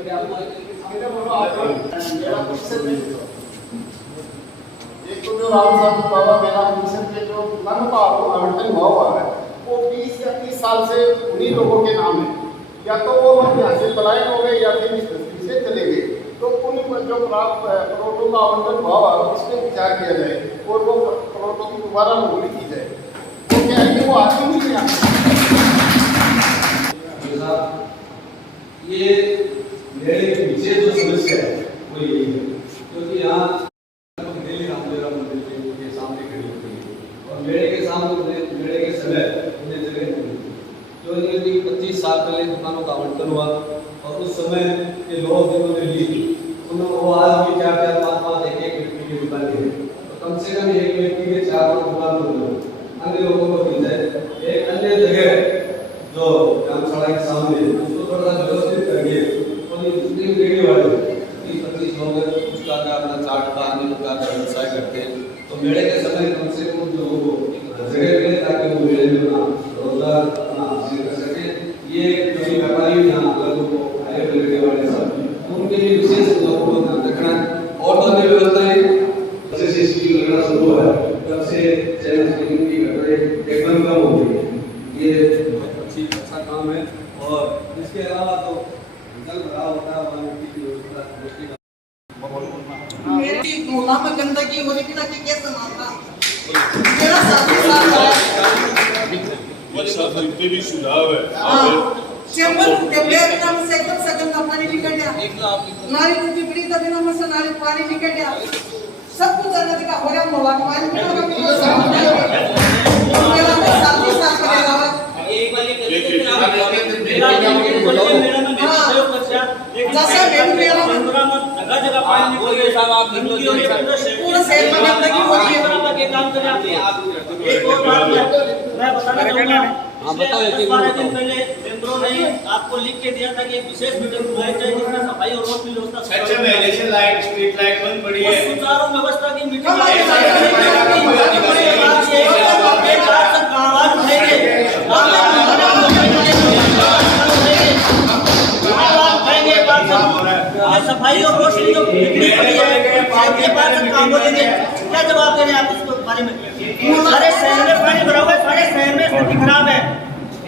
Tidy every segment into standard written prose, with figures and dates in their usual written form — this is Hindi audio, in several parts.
एक तो जो राहुल साहब बाबा मेरा मिशन के जो नाम का आवंटन हुआ है वो 20 या 30 साल से उन्हीं लोगों के नाम है, या तो वो लोग यहाँ से पलायन हो गए या फिर इस दृष्टि से चले गए। तो उन जो प्राप्त करोड़ों का आवंटन हुआ इस पर विचार किया जाए और वो करोड़ों की दोबारा वसूली की जाए। तो क्या है कि वो आदमी नहीं है ये मेरे के पीछे जो समस्या है वो यही है, क्योंकि यहाँ दिल्ली रामदेवरा मंदिर के सामने खड़ी होती है और मेले के सामने मेले के समय उन्हें जगह नहीं मिलती। जो यदि 25 साल पहले दुकानों का आवंटन हुआ और उस समय के लोग जिन्होंने ली उन्होंने वो आज भी 4-4, 5-5 एक व्यक्ति की दुकान है, तो कम से कम एक व्यक्ति के 4 दुकान अन्य लोगों को मिल जाए। एक अन्य जगह जो ग्रामशाला के सामने उसको थोड़ा सा व्यवस्थित करके और ये जितने रेडी वाले 20-25 लोग उसका का अपना चाट का अन्य प्रकार का व्यवसाय करते हैं, तो मेले के समय कम से कम जो जगह मिले ताकि वो मेले में अपना रोजगार अपना हासिल कर सके। ये कभी व्यापारी यहाँ लोगों आए हुए वाले सब उनके लिए विशेष लोगों को ध्यान रखना है। और अन्य व्यवस्थाएं जैसे स्कीम लगना शुरू है तब से चैनल स्कीम की घटनाएं एकदम कम हो गई है। ये अच्छा काम है। और इसके अलावा तो जल भराव होता है मिट्टी की व्यवस्था मेरी मोहल्ला में गंदगी हो रही थी कैसे मानना मेरा साथ इनके भी सुझाव है। चेंबर के ब्लेड नाम से एकदम से गंदा पानी निकल गया, नाली टूटी पड़ी तभी नाम से नाली पानी निकल गया, सब कुछ नदी का हो गया। मोहल्ला के पानी मेरा साथी साथ करेगा एक बार जैसे मेरा जगह जगह पानी निकल साहब आप पूरा शहर में गंदगी हो रही है। के काम कर रहे हैं। एक और बात मैं बताना चाहूंगा, हां बताओ। 12 दिन पहले मेंबरों ने आपको लिख के दिया था कि एक विशेष मीटिंग बुलाई जाए जिसमें सफाई और रोड की व्यवस्था सेक्शन में इलेक्शन लाइट स्ट्रीट लाइट बंद पड़ी है, सुचारू व्यवस्था की मीटिंग सफाई और रोशनी जो बिगड़ी पड़ी है के बाद काम हो जाएंगे। क्या जवाब दे रहे हैं आप इसको बारे में? सारे शहर में पानी भरा हुआ है, सारे शहर में स्थिति खराब है।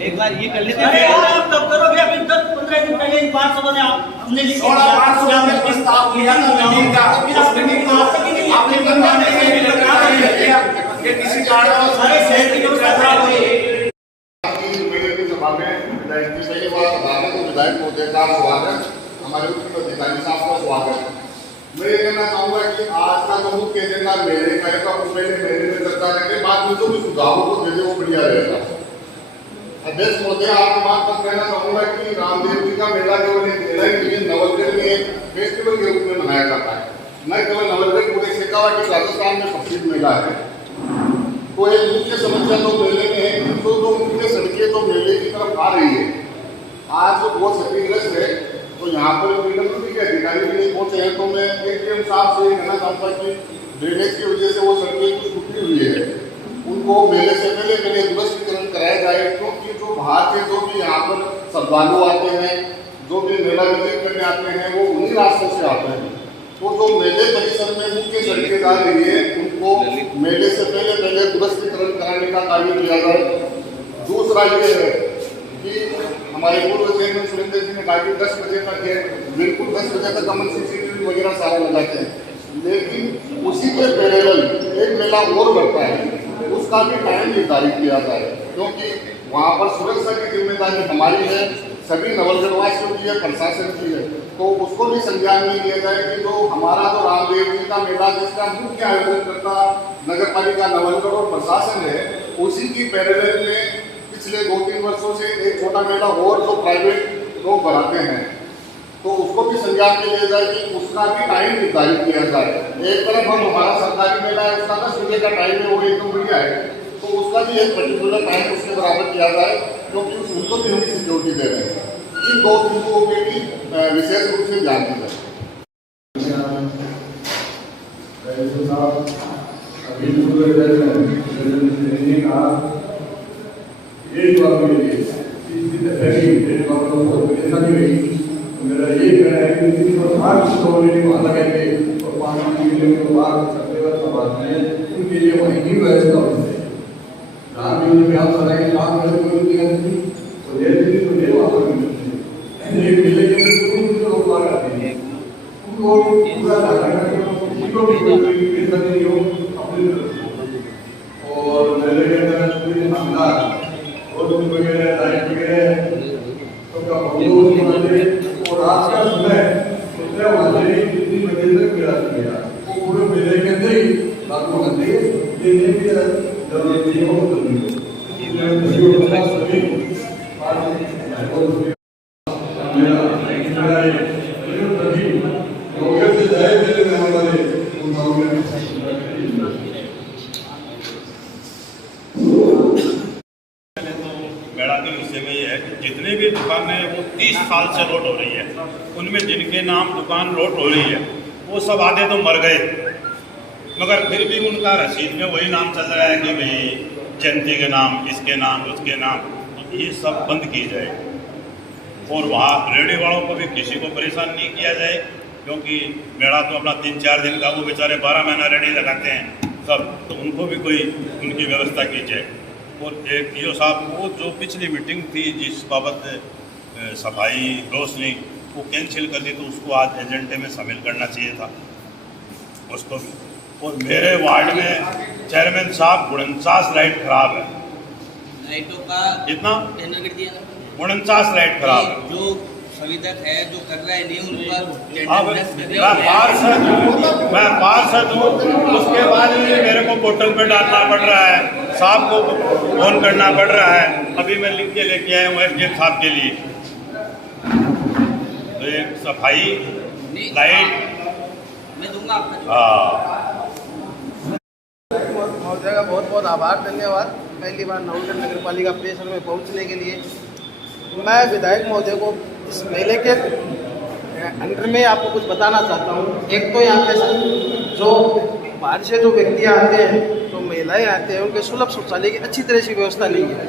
एक बार ये कर लेते हैं। अरे यार आप कब करोगे? अभी 10-15 दिन पहले इन पार्षदों ने हमने लिख दिया 16-500 में प्रस्ताव लिया था मीटिंग का, उस मीटिंग को आपने बंदा नहीं लगा दिया कि किसी कारण सारे शहर की व्यवस्था खराब हो रही है। मेरे की सभा में विधायक जी सही बात बता रहे हैं। विधायक महोदय का स्वागत, हमारे उच्च अधिकारी साहब का स्वागत। मैं ये कहना चाहूँगा कि आज का जो मुख्य एजेंडा मेले का है तो पहले मेले में चर्चा करके बाद में जो भी सुझावों को दे दे वो बढ़िया रहेगा। अध्यक्ष महोदय आपके बात पर कहना चाहूँगा कि रामदेव जी का मेला केवल एक मेला ही नहीं, नवलगढ़ में एक फेस्टिवल के रूप में मनाया जाता है। न केवल नवलगढ़ पूरे शेखावाटी राजस्थान में प्रसिद्ध मेला है। तो एक मुख्य समस्या तो मेले में है कि जो मुख्य सड़कें तो मेले की तरफ आ रही है आज वो क्षतिग्रस्त है। तो यहाँ पर पीडब्ल्यूडी के अधिकारी भी नहीं पहुँचे हैं। तो मैं एडीएम साहब से कहना चाहूँगा कि ड्रेनेज की वजह से वो सड़कें कुछ टूटी हुई है, उनको मेले से पहले दुरुस्तीकरण कराया जाए, क्योंकि जो बाहर से जो भी यहाँ पर श्रद्धालु आते हैं, जो भी मेला विजिट करने आते हैं वो उन्हीं रास्तों से आते हैं। तो जो मेले परिसर में मुख्य सड़कें जा रही है उनको मेले से पहले दुरुस्तीकरण कराने का कार्य किया जाए। दूसरा ये है कि हमारे पूर्व चेयरमैन सुरेंद्र जी ने कहा कि 10 बजे तक है, बिल्कुल 10 बजे तक हम CCTV वगैरह सारे लगाते हैं, लेकिन उसी के पैरेलल एक मेला और बढ़ता है, उसका भी टाइम निर्धारित किया जाए, क्योंकि वहाँ पर सुरक्षा की जिम्मेदारी हमारी है, सभी नवलगढ़वासियों की है, प्रशासन की है। तो उसको भी संज्ञान में लिया जाए कि जो हमारा जो रामदेव जी का मेला जिसका मुख्य आयोजन करता नगर पालिका नवलगढ़ और प्रशासन है, उसी की पैरेलल में पिछले 2-3 वर्षों से एक छोटा मेला और जो प्राइवेट लोग बनाते हैं, तो उसको भी संज्ञान में लिया जाए कि उसका भी टाइम निर्धारित किया जाए। एक तरफ हम हमारा सरकारी मेला है उसका 10 बजे का टाइम है, वो एकदम बढ़िया है, तो उसका भी एक पर्टिकुलर टाइम उसके बराबर किया जाए, क्योंकि उनको भी हम सिक्योरिटी दे रहे हैं। इन 2 चीज़ों पे भी विशेष रूप से ध्यान दिया जाए। एक बात मेरा ये कहना है किसी को 5 लोगों ने वहाँ लगाएंगे और 5 किलो के बाद सत्तेवर समाज में उनके लिए वहीं की व्यवस्था होती है। ग्रामीण में आप सलाह काम करने को नहीं तो ले लीजिए तो ले वहाँ पर मिलते मिले के लोग बाहर आते हैं उनको पूरा ढाका करके किसी को भी कोई पैसा नहीं हो अपनी और मेले के अंदर पूरी शानदार रोड वगैरह लाइट वगैरह तो का बहुत मंदिर और रात का सुबह मंदिर कितनी बजे तक मिला गया वो पूरे मेले के अंदर ही लागू करते ये नहीं कि जरूरी नहीं हो मेला के विषय में ये है कि जितने भी दुकानें हैं वो 30 साल से लॉट हो रही है, उनमें जिनके नाम दुकान लॉट हो रही है वो सब आधे तो मर गए, मगर फिर भी उनका रसीद में वही नाम चल रहा है कि भाई जयंती के नाम, इसके नाम, उसके नाम। तो ये सब बंद की जाए और वहाँ रेडी वालों को भी किसी को परेशान नहीं किया जाए, क्योंकि मेला तो अपना 3-4 दिन का, वो बेचारे 12 महीना रेडी लगाते हैं सब, तो उनको भी कोई उनकी व्यवस्था की जाए। और एक यो साहब वो जो पिछली मीटिंग थी जिस बाबत सफाई रोशनी वो कैंसिल कर दी, तो उसको आज एजेंडे में शामिल करना चाहिए था उसको भी। और मेरे वार्ड में चेयरमैन साहब 49 लाइट खराब है, लाइटों का कितना टेंडर कर दिया ना, 49 लाइट खराब है। जो संविदा है जो कर रहा है नहीं उन पर अब टेंडर मैं पार्षद हूँ, उसके बाद भी मेरे को पोर्टल पे डालना पड़ रहा है, साहब को फोन करना पड़ रहा है। अभी मैं लिख के लेके आया हूँ एसडीएम साहब के लिए। तो ये सफाई लाइट मैं दूंगा आपका। हाँ, महोदय का बहुत बहुत आभार, धन्यवाद। पहली बार नवलगढ़ नगर पालिका परिसर में पहुंचने के लिए मैं विधायक महोदय को इस मेले के अंदर में आपको कुछ बताना चाहता हूं। एक तो यहाँ पे जो बाहर से जो व्यक्ति आते हैं, जो महिलाएं आते हैं, उनके सुलभ शौचालय की अच्छी तरह से व्यवस्था नहीं है।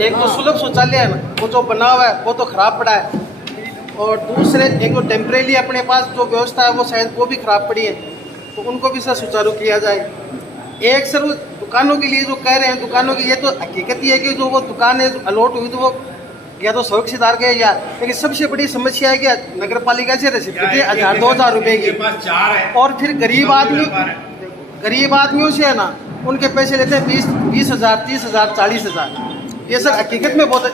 एक तो सुलभ शौचालय है ना, वो जो बना हुआ है वो तो खराब पड़ा है, और दूसरे एक तो टेम्परेरी अपने पास जो व्यवस्था है वो शायद वो भी खराब पड़ी है, तो उनको भी सर सुचारू किया जाए। एक सर वो दुकानों के लिए जो कह रहे हैं, दुकानों की ये तो हकीकत ही है कि जो वो दुकान है अलॉट हुई तो वो या तो सुरक्षितदार के या, लेकिन सबसे बड़ी समस्या है कि नगर पालिका से रसीद 1000-2000 रुपए की, और फिर गरीब आदमियों से है ना उनके पैसे लेते हैं 20,000, 30,000, 40,000। ये सर हकीकत में बहुत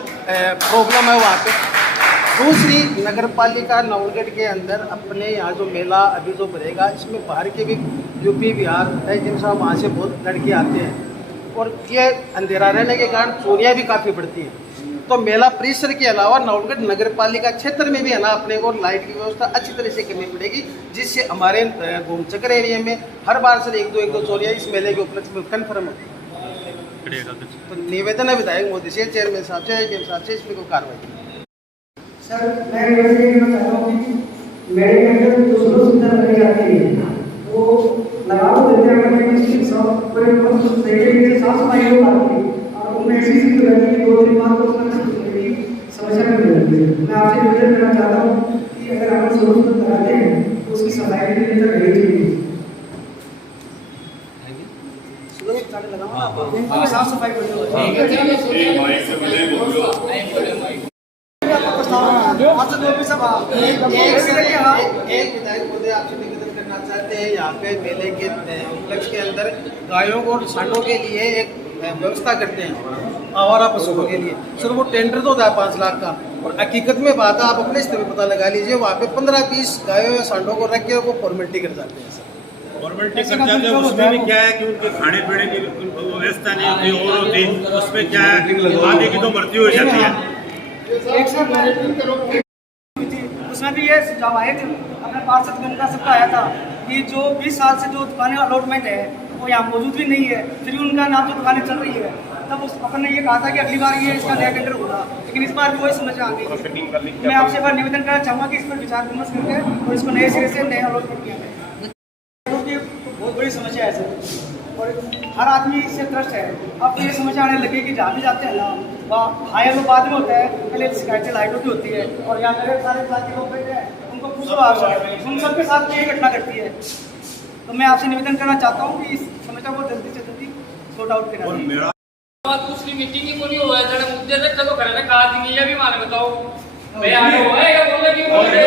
प्रॉब्लम है वहाँ पे। दूसरी, नगर पालिका नवलगढ़ के अंदर अपने यहाँ जो मेला अभी जो भरेगा, इसमें बाहर के भी यूपी बिहार है जिनसे वहाँ से बहुत लड़के आते हैं, और ये अंधेरा रहने के कारण चोरियाँ भी काफ़ी बढ़ती हैं। तो मेला परिसर के अलावा नवलगढ़ नगर पालिका क्षेत्र में भी है ना अपने को लाइट की व्यवस्था अच्छी तरह से करनी पड़ेगी, जिससे हमारे घूमचक्र एरिया में हर बार से एक दो चोरियाँ इस मेले के उपलक्ष्य में कन्फर्म होती है। तो निवेदन है विधायक मोदी से, चेयरमैन साहब से, एसडीएम साहब से इसमें कोई कार्रवाई। सर मैं ये कहना चाहता हूँ कि मेरे के अंदर जो सुविधा लगाई जाती है वो लगाओ देते हैं, इसकी सब पूरे साफ सफाई हो पाती है, और उनमें ऐसी स्थिति रहती है 2 दिन बाद तो समस्या नहीं रहती है। मैं आपसे निवेदन करना चाहता हूँ कि अगर आप सुविधा कराते हैं तो उसकी सफाई भी बेहतर रहनी चाहिए। साफ सफाई एक विधायक महोदय आपसे निवेदन करना चाहते हैं, यहाँ पे मेले के उपलक्ष्य के अंदर गायों और सांडों के लिए एक व्यवस्था करते हैं आवारा पशुओं के लिए। सर वो टेंडर तो होता है 5 लाख का, और हकीकत में बात है आप अपने स्तर पर पता लगा लीजिए, वहाँ पे 15-20 गायों या सांडों को रख के वो फॉर्मेलिटी कर जाते हैं। सर फॉर्मेलिटी कर जाते हैं, उसमें भी क्या है कि उनके खाने पीने की व्यवस्था नहीं होती और होती, उसमें क्या है आगे की तो मृत्यु हो जाती है। उसमें भी ये सुझाव आए थे, अपने पार्षद में उनका सबका आया था कि जो 20 साल से जो दुकानें अलॉटमेंट है वो यहाँ मौजूद भी नहीं है, फिर भी उनका नाम जो दुकानें चल रही है, तब उस अपन ने ये कहा था कि अगली बार ये इसका नया टेंडर होगा, लेकिन इस बार कोई समस्या आ गई। मैं आपसे एक बार निवेदन करना चाहूँगा कि इस पर विचार विमर्श करके और इसको नए सिरे से नया अलॉटमेंट किया जाए, क्योंकि बहुत बड़ी समस्या है सर। और हर आदमी इससे त्रस्त है। अब तो ये समझ आने लगे कि जहाँ भी जाते हैं ना वहाँ हायर लोग बाद में होता है, पहले शिकायतें लाइटों की होती है। और यहाँ मेरे सारे साथी लोग बैठे हैं, उनको पूछो आप, उन सबके साथ यही घटना घटती है। तो मैं आपसे निवेदन करना चाहता हूँ कि इस समस्या को जल्दी से जल्दी सॉर्ट आउट करें। बात उसकी मीटिंग ही कोनी हुआ है, जरा मुद्दे से चलो घर में कहा दी ये भी माने बताओ मैं आने हुआ है या बोले कि बोल रहे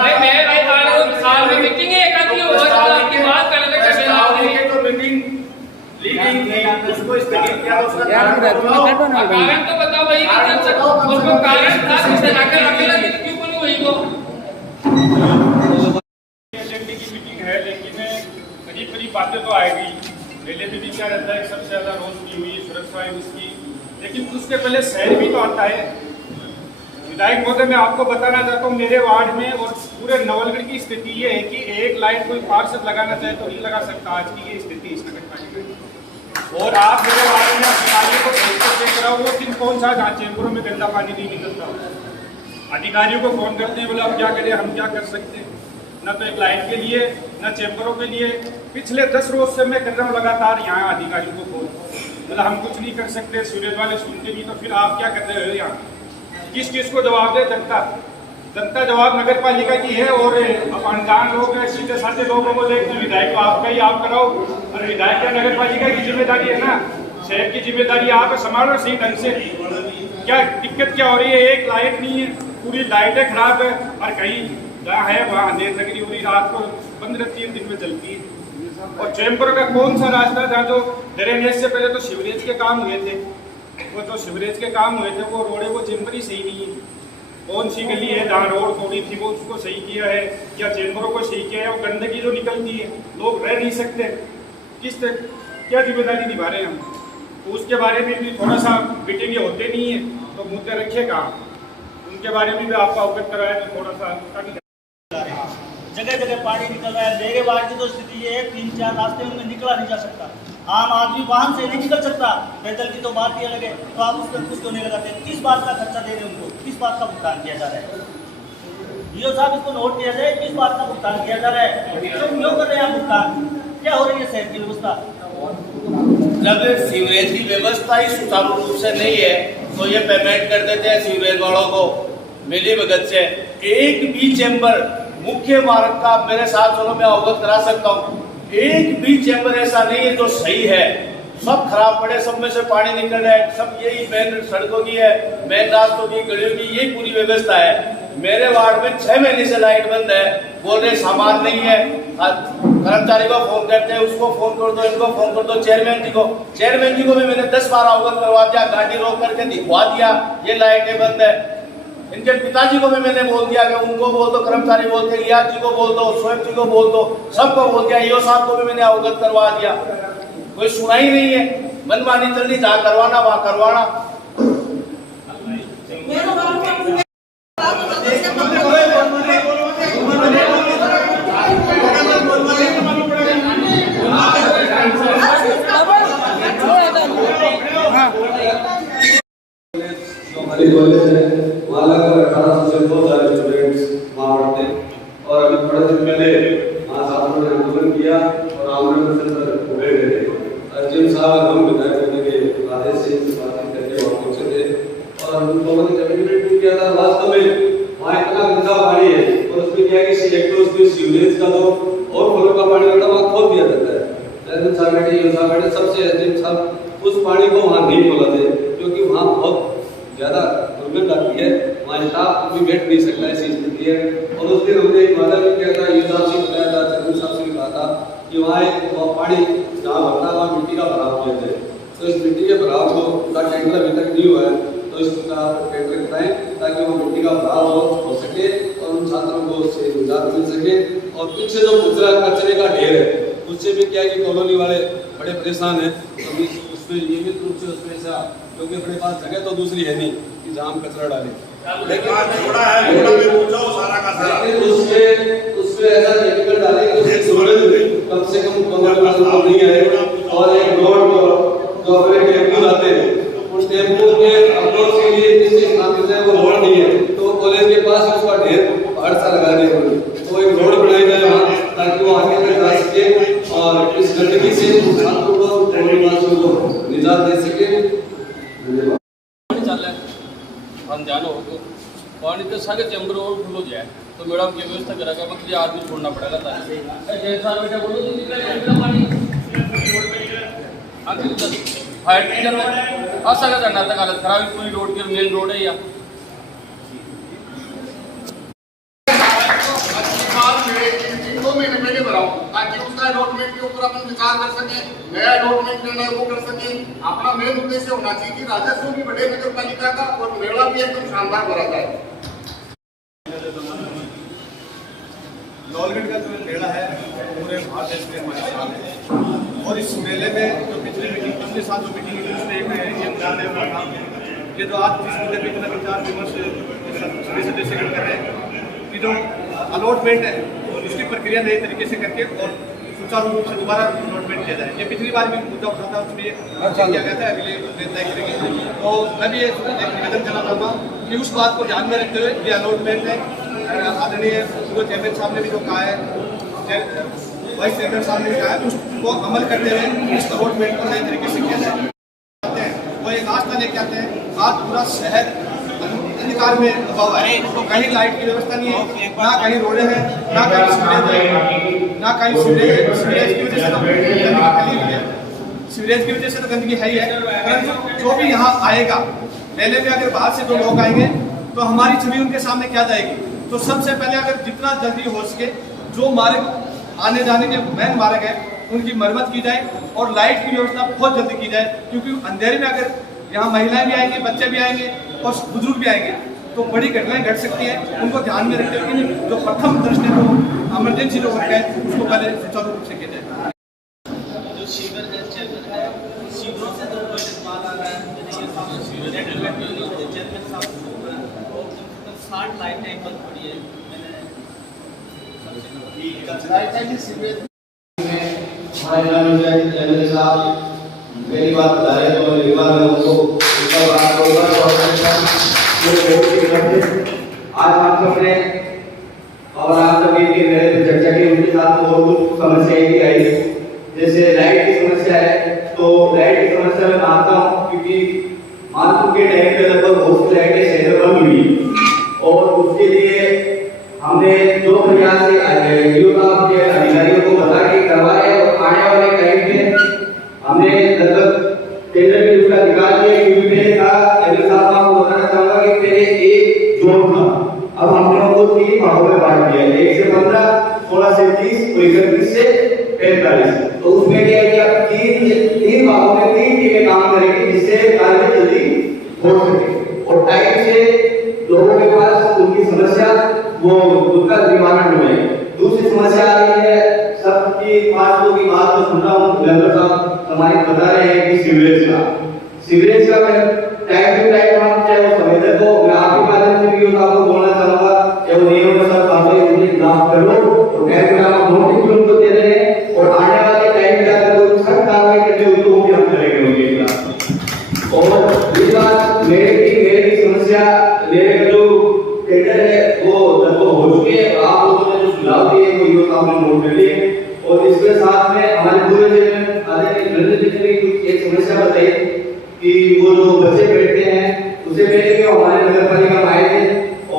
भाई मैं भाई साल में मीटिंग है, एक आदमी हुआ है आपकी बात करने में कैसे ना हो तो मीटिंग लीडिंग थी उसको स्थगित किया, उसका कारण तो बताओ भाई, उसको कारण था इससे जाकर अकेला क्यों कोनी हुई को एसएमडी की मीटिंग है, लेकिन करीब करीब बातें तो आएगी। पहले भी क्या रहता है, सबसे ज़्यादा रोज की हुई सुरक्षा है उसकी, लेकिन उसके पहले शहर भी तो आता है। विधायक महोदय, मैं आपको बताना चाहता हूँ मेरे वार्ड में और पूरे नवलगढ़ की स्थिति ये है कि एक लाइट कोई पार्षद लगाना चाहे तो नहीं लगा सकता। आज की ये स्थिति इस नगर पालिका की। और आप मेरे वार्ड में अधिकारियों को चेक कराओ, वो दिन कौन सा जहाँ चैम्बरों में गंदा पानी नहीं निकलता। अधिकारियों को फोन करते हैं, बोले अब क्या करें, हम क्या कर सकते हैं, न तो एक लाइट के लिए न चैम्बरों के लिए। पिछले 10 रोज से मैं कर रहा हूँ लगातार यहाँ अधिकारियों को फोन, मतलब हम कुछ नहीं कर सकते, सूरज वाले सुनते नहीं, तो फिर आप क्या कर रहे हो यहाँ? किस चीज़ को जवाब दे? जनता जवाब नगर पालिका की है। और अब अनजान लोग हैं, सीधे साधे लोगों को देखते हैं विधायक को आपका ही आप कराओ, और विधायक या नगर पालिका की जिम्मेदारी है ना, शहर की जिम्मेदारी आप संभालो सही ढंग से। क्या दिक्कत क्या हो रही है? एक लाइट नहीं है, पूरी लाइटें खराब है, और कहीं जहाँ है वहाँ अंधेर तक नहीं हो रही, रात को बंद रहती है, दिन में जलती है। और चैम्बर का कौन सा रास्ता था जो ड्रेनेज से पहले तो सीवरेज के काम हुए थे, वो तो सीवरेज के काम हुए थे, वो रोडे वो चैम्बर ही सही नहीं है। कौन सी गली है जहाँ रोड तोड़ी थी वो उसको सही किया है, या चैम्बरों को सही किया है? वो गंदगी जो निकलती है, लोग रह नहीं सकते, क्या जिम्मेदारी निभा रहे हैं हम? तो उसके बारे में भी थोड़ा सा मीटिंग होते नहीं है, तो मुद्दे रखिए कहाँ, उनके बारे में भी आपको अवगत कराया तो थोड़ा सा ताकि जगह जगह पानी निकल रहा है। मेरे वार्ड की तो स्थिति ये है, 3-4 रास्ते उनमें निकला नहीं जा सकता, आम आदमी वाहन से नहीं निकल सकता, पैदल की तो बात ही अलग है। तो आप उस पर कुछ तो नहीं लगाते, किस बात का खर्चा दे रहे हैं उनको, किस बात का भुगतान किया जा रहा है? डीओ साहब इसको नोट किया जाए, किस बात का भुगतान किया जा रहा है, क्यों कर रहे हैं आप भुगतान, क्या हो रही है शहर की व्यवस्था? जब सीवरेज की व्यवस्था ही सुचारू रूप से नहीं है तो ये पेमेंट कर देते हैं सीवरेज वालों को मिली भगत से। एक भी चैम्बर मुख्य मार्ग का मेरे साथ चलो मैं अवगत करा सकता हूँ, एक भी चैम्बर ऐसा नहीं है जो सही है, सब खराब पड़े, सब में से पानी निकल रहा है, सब यही मेन सड़कों की है, मेन रास्तों की, गलियों की, यही पूरी व्यवस्था है। मेरे वार्ड में 6 महीने से लाइट बंद है, बोल रहे सामान नहीं है, कर्मचारी को फोन करते हैं, उसको फोन कर दो, इनको फोन कर दो, चेयरमैन जी को भी मैंने 10 बार अवगत करवा दिया, गाड़ी रोक करके दिखवा दिया ये लाइटें बंद है। इनके पिताजी को भी मैंने बोल दिया कि उनको बोल दो, कर्मचारी बोलते हैं, लियाज जी को बोल दो, शोएब जी को बोल दो, सबको बोल दिया, ईओ साहब को भी मैंने अवगत करवा दिया, कोई सुना ही नहीं है। मनमानी चल रही, जहाँ करवाना वहाँ करवाना। हमारी कॉलेज है वहाँ लगभग 1800 से 2000 स्टूडेंट्स वहाँ पढ़ते हैं। और अभी थोड़े दिन पहले वहाँ छात्रों ने आंदोलन किया और आंदोलन से उड़े गए थे। अर्जुन साहब हम विधायक होने के आदेश से बातचीत करके वहाँ पहुँचे थे और उन लोगों ने कम्युनिकेट किया था। वास्तव में वहाँ इतना गंदा पानी है और उसमें क्या है कि सिलेक्टर्स में सीवरेज का तो और फ्लो का पानी होता है वहाँ खोल दिया जाता है। अर्जुन साहब बैठे सबसे अर्जुन साहब उस पानी को वहाँ नहीं खोलाते क्योंकि वहाँ बहुत ज़्यादा दुर्गंध आती है, वहाँ स्टाफ भी बैठ नहीं सकता, ऐसी स्थिति है। और उस दिन हमने एक वादा भी किया था, ये साहब से बताया था, चंदन साहब से भी कहा था कि वहाँ एक पानी जहाँ भरता है वहाँ मिट्टी का भराव किया जाए। तो इस मिट्टी के भराव को का टेंडर अभी तक नहीं हुआ है, तो इसका टेंडर कराएं ताकि वो मिट्टी का भराव हो सके और उन छात्रों को उससे निजात मिल सके। और पीछे जो कचरे का ढेर है उससे भी क्या है कि कॉलोनी वाले बड़े परेशान हैं। अभी उसमें नियमित रूप से उसमें ऐसा क्योंकि अपने पास जगह तो दूसरी है नहीं कि जहाँ हम कचरा डालें, लेकिन उसमें ऐसा केमिकल डालें कि उसकी सूरज कम से कम 15 नहीं आए। और एक रोड जो अपने टेम्पो लाते हैं उस टेम्पो के अप्रोच के लिए जिस स्थान से वो रोड नहीं है तो कॉलेज के पास उसका ढेर पहाड़ सा लगा दिया, तो एक रोड बनाई जाए वहाँ ताकि वो आगे तक जा सके और इस गंदगी से छात्रों को करेंगे। धन्यवाद। पानी चल रहा है, हम ध्यान हो तो पानी के सारे चैम्बर और फुल हो जाए तो मैडम की व्यवस्था करेगा, मतलब आदमी छोड़ना पड़ेगा ताकि बेटा बोलो तो निकलेगा पानी फायर टीचर में ऐसा क्या करना था, हालत खराब पूरी रोड की मेन रोड है या 2 महीने पहले भराओ ताकि उसका अलॉटमेंट के ऊपर अपन विचार कर सके, नया अलॉटमेंट निर्णय वो कर सके। अपना मेन उद्देश्य होना चाहिए कि राजस्व भी बढ़े नगर पालिका का और मेला भी एकदम शानदार भरा जाए। लॉलगढ़ का जो मेला है पूरे भारत देश में हमारे साथ है और इस मेले में जो पिछले साल जो मीटिंग हुई उसमें ये ध्यान देना था कि जो आज जिस मुद्दे पर इतना विचार विमर्श सभी सदस्य कर रहे हैं कि जो अलॉटमेंट है उसकी प्रक्रिया नए तरीके से करके और सुचारू रूप से दोबारा अलॉटमेंट किया जाए। ये पिछली बार भी मुद्दा उठा था, उसमें किया गया था, अगले तय करेंगे। तो मैं भी एक निवेदन करना चाहूँगा कि उस बात को ध्यान में रखते हुए ये अलॉटमेंट है, आदरणीय चेयरमैन साहब ने भी जो कहा है, वाइस चेयरमैन साहब ने भी कहा है, उसको अमल करते हुए इस अलॉटमेंट को नए तरीके से किया जाए। वो एक आस्था लेके आते हैं। आज पूरा शहर अंधकार में दबा हुआ है, तो कहीं लाइट की व्यवस्था नहीं है, ना कहीं रोडें हैं, ना कहीं सीवरेज है, ना कहीं सीवरेज की वजह से सीवरेज की वजह से तो गंदगी है ही है। परंतु जो भी यहाँ आएगा मेले में, अगर बाहर से जो लोग आएंगे तो हमारी छवि उनके सामने क्या जाएगी। तो सबसे पहले अगर जितना जल्दी हो सके जो मार्ग आने जाने के मेन मार्ग है उनकी मरम्मत की जाए और लाइट की व्यवस्था बहुत जल्दी की जाए, क्योंकि अंधेरे में अगर यहाँ महिलाएं भी आएंगी, बच्चे भी आएंगे और बुजुर्ग भी आएंगे तो बड़ी घटनाएं घट सकती हैं। उनको ध्यान में रखते हुए जो प्रथम दृष्टि जो इमरजेंसी जो वर्क है उसको पहले सुचारू रूप से किया जाए। जो सीवर है चैम्बर है, सीवरों से तो कोई माल आ रहा है, चैम्बर साफ और 60 लाइटें बंद पड़ी है। मेरी बात बता रहे तो मेरी बात में उनको आज हम सबने और आप सभी के मेरे पे चर्चा की, उनके साथ और कुछ समस्याएं भी आई, जैसे लाइट की समस्या है। तो लाइट की समस्या में मानता हूँ क्योंकि मानसून के टाइम पे लगभग बहुत सी लाइटें शहर बंद हुई और उसके लिए हमने जो प्रयास से के अधिकारियों को बता के करवाए और आने वाले टाइम में हमने लगभग टेंडर भी उसका निकाल दिया। क्योंकि मैंने कहा एमएल साहब आपको बताना चाहूंगा कि पहले एक जोन था, अब हमने उसको 3 भागों में बांट दिया, 1 से 15, 16 से 30 और 31 से 45। तो उसमें क्या है कि अब 3 भागों में 3 टीमें काम करेंगी जिससे कार्य जल्दी हो सके और टाइम से लोगों के पास उनकी समस्या वो उसका निवारण हो जाए। दूसरी समस्या आ रही है सबकी 5 लोगों की बात तो सुन रहा हूँ, मेंबर साहब हमारे बता रहे हैं कि सीवरेज का टाइम टू टाइम हम चाहे वो संवेदक हो, मैं आपके माध्यम से भी आपको बोलना चाहूंगा चाहे वो नियम के साथ बातें उन्हें खिलाफ करो तो टाइम पे आप नोटिस भी उनको दे रहे हैं और आने वाले टाइम में अगर कोई सख्त कार्रवाई करते हुए तो भी हम करेंगे उनके खिलाफ। और इस बात मेरी समस्या मेरे जो टेंडर है वो लगभग हो चुके हैं, आप लोगों ने जो सुझाव दिए वो ये आपने नोट कर लिए और इसके साथ में हमारे पूरे जिले में कुछ एक समस्या बताई कि वो जो बच्चे बैठते हैं उसे पहले भी हमारे नगर पालिका में आए थे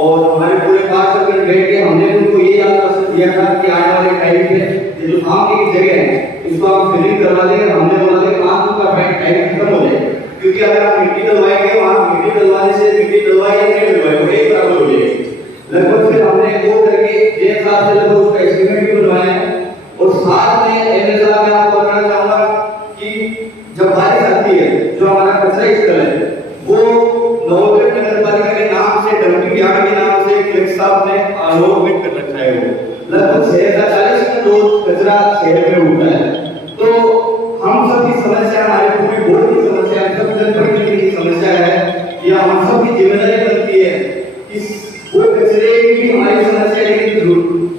और हमारे पूरे 5 सर्कल बैठ के हमने उनको ये आश्वासन दिया था कि आने वाले टाइम में ये जो सामने की जगह है इसको आप फिलिंग करवा देंगे। हमने बोला था कि 5 का टाइम खत्म हो जाए, क्योंकि अगर आप मिट्टी डलवाएंगे वहाँ मिट्टी डलवाने से मिट्टी डलवाई या नहीं डलवाई वो एक बराबर हो जाएगी। लगभग फिर हमने वो करके 1 साल से लगभग उसका एस्टीमेट भी बनवाया है और साथ में एमएल साहब मैं आपको बताना चाहूंगा कि जब बारिश आती है जो हमारा कचरा स्थल है वो नवोदय नगर पालिका के नाम से डंपिंग यार्ड के नाम से कलेक्टर साहब ने अलॉटमेंट कर रखा है। वो लगभग शहर का 40 टन रोज कचरा शहर में उठता है। तो हम सब की समस्या, हमारे पूरी बोर्ड की समस्या, सब जनप्रतिनिधि की समस्या है, यह हम सब की जिम्मेदारी बनती है कि वो कचरे की भी हमारी समस्या है, लेकिन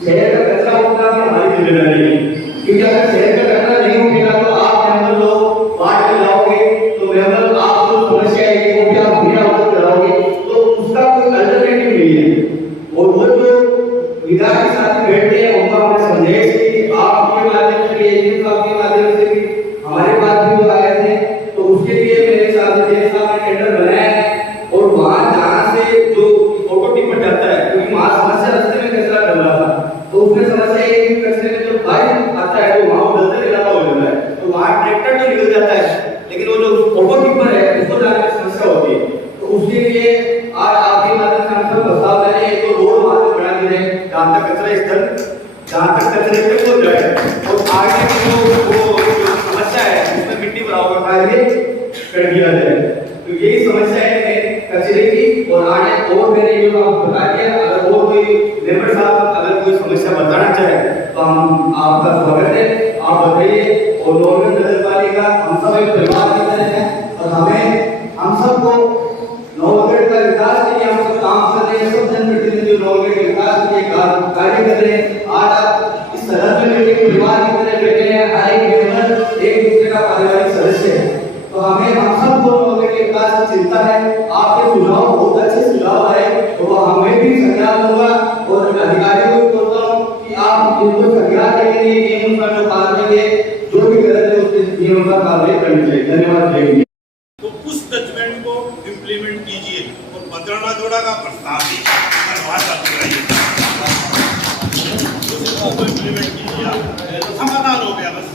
शहर का कचरा उठना भी हमारी जिम्मेदारी है। क्योंकि अगर शहर का कचरा नहीं उठेगा तो आप मेंबर लोग वार्ड में जाओगे तो मेंबर आप जो समस्या है वो भी आप बिना अवगत कराओगे तो उसका कोई अल्टरनेटिव नहीं है। और वो जो विधायक के साथ बैठते हैं उनको हमने संदेश की आपके माध्यम से मेरे सामने टेंडर बनाया है और वहां जहां से जो ऑटो टिपर जाता है, क्योंकि वहां समस्या रास्ते में कचरा डल रहा था, तो उसमें समस्या ये है कि कचरे में जो पाइप आता है वो वहां डलता इलाका हो जाता है, तो वहां ट्रैक्टर तो निकल जाता है, लेकिन वो जो ऑटो टिपर है उसको जाने में समस्या होती है। तो उसके लिए आज आपके माध्यम से हम सब प्रस्ताव दे रहे हैं, एक रोड वहां से बना दी जाए जहां तक कचरा स्थल, जहां तक कचरे पे हो जाए, और आगे की जो समस्या है उसमें मिट्टी बराबर का कार्य कर दिया जाए। तो यही समस्या है कचरे की। और आगे और मैंने ये आपको बता दिया, अगर और कोई लेबर साहब अगर कोई समस्या बताना चाहे तो हम आपका स्वागत है, आप बताइए। और नॉर्मल नगर पालिका हम सब एक परिवार की तरह है, और हम सबको नौगढ़ का विकास के लिए हम सब काम कर रहे हैं, सब जनप्रतिनिधि नौगढ़ के विकास के लिए कार्य कर रहे हैं। आज आप इस तरह में बैठे परिवार की तरह बैठे हैं, हर एक मेंबर एक दूसरे का पारिवारिक सदस्य है, तो हम सबको नौगढ़ के विकास की चिंता है। आपके सुझाव बहुत अच्छे सुझाव है, तो हमें भी संज्ञान होगा, और अधिकारियों को बोलता हूँ कि आप इनको संज्ञान लेंगे, नियम का जो पालन है, जो भी गलत है उसके नियम का कार्रवाई करनी चाहिए। धन्यवाद। जय। तो उस जजमेंट को इम्प्लीमेंट कीजिए और बदरना जोड़ा का प्रस्ताव भी उसको इम्प्लीमेंट कीजिए, आप समाधान हो गया बस।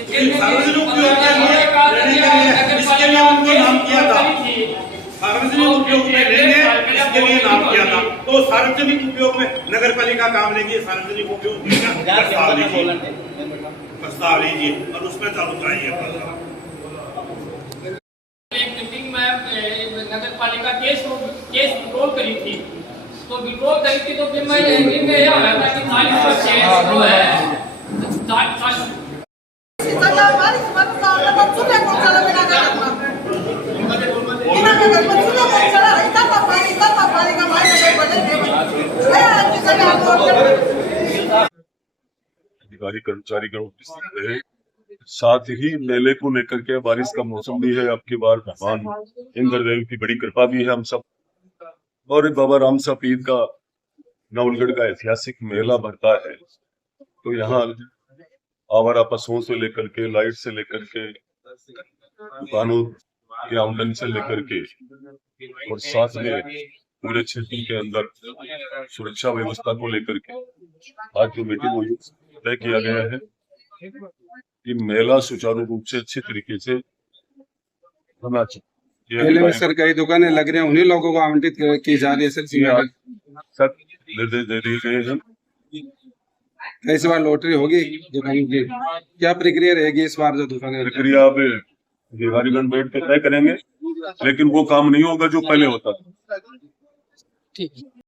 सार्वजनिक उपयोग के लिए इसके लिए उनको नाम किया था, सार्वजनिक उपयोग में लेंगे इसके लिए नाम किया था, तो सार्वजनिक उपयोग में नगर पालिका काम लेंगे, सार्वजनिक उपयोग प्रस्ताव लीजिए और उसमें चालू कराइए। एक मीटिंग में नगर पालिका केस विड्रॉल करी थी, तो विड्रॉल करी थी तो फिर मैं मीटिंग में यह आया था कि 40% जो है अधिकारी कर्मचारी गण उपस्थित रहे, साथ ही मेले को लेकर के बारिश का मौसम भी है, अब की बार भगवान इंद्रदेव की बड़ी कृपा भी है हम सब, और बाबा रामसा पीर का नवलगढ़ का ऐतिहासिक मेला भरता है। तो यहाँ आवारा पशुओं से लेकर के, लाइट से लेकर के, दुकानों की आमदनी से लेकर के, और साथ में पूरे क्षेत्र के अंदर सुरक्षा व्यवस्था को लेकर के आज जो मीटिंग हुई तय किया गया है कि मेला सुचारू रूप से अच्छे तरीके से होना चाहिए। मेले में सरकारी दुकानें लग रही हैं, उन्हीं लोगों को आवंटित की जा रही है सर, निर्देश दे दिए गए हैं। इस बार लॉटरी होगी दुकान की, क्या प्रक्रिया रहेगी इस बार? जो दुकानें प्रक्रिया अब अधिकारीगण बैठ के तय करेंगे, लेकिन वो काम नहीं होगा जो पहले होता था। ठीक।